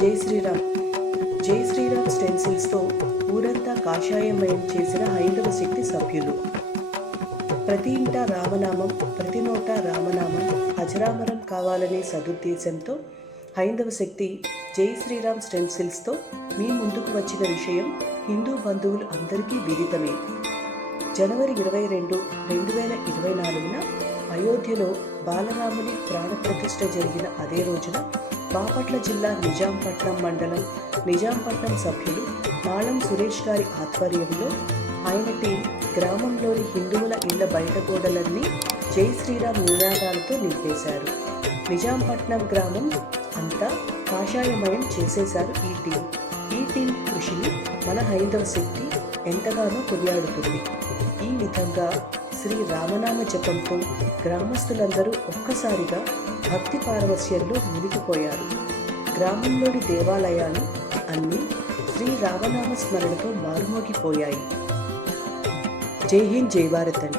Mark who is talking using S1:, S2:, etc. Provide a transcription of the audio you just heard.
S1: జై శ్రీరామ్. జై శ్రీరామ్ స్టెన్సిల్స్తో ఊరంతా కాషాయమయం చేసిన హైందవ శక్తి సభ్యులు. ప్రతి ఇంట రామనామం ప్రతి నోట రామనామం అజరామరం కావాలనే సదుద్దేశంతో హైందవ శక్తి జై శ్రీరామ్ స్టెన్సిల్స్తో మీ ముందుకు వచ్చిన విషయం హిందూ బంధువులు అందరికీ విదితమే. జనవరి ఇరవై రెండు రెండు వేల ఇరవై నాలుగున అయోధ్యలో బాలరాముని ప్రాణప్రతిష్ఠ జరిగిన అదే రోజున బాపట్ల జిల్లా నిజాంపట్నం మండలం నిజాంపట్నం సభ్యులు మాళం సురేష్ గారి ఆధ్వర్యంలో ఆయన టీం గ్రామంలోని హిందువుల ఇళ్ళ బయట గోడలన్నీ జై శ్రీరామ్ నినాదాలతో నింపేశారు. నిజాంపట్నం గ్రామం అంతా కాషాయమయం చేసేశారు ఈ టీం. ఈ టీం కృషిని మన హైందవ శక్తి ఎంతగానో కొనియాడుతుంది. ఈ విధంగా శ్రీ రామనామ జపంతో గ్రామస్తులందరూ ఒక్కసారిగా భక్తి పారవస్యంలో మునిగిపోయారు. గ్రామంలోని దేవాలయాలు అన్నీ శ్రీ రామనామ స్మరణతో మారుమోగిపోయాయి. జై హింద్ జై భారత్ అండి.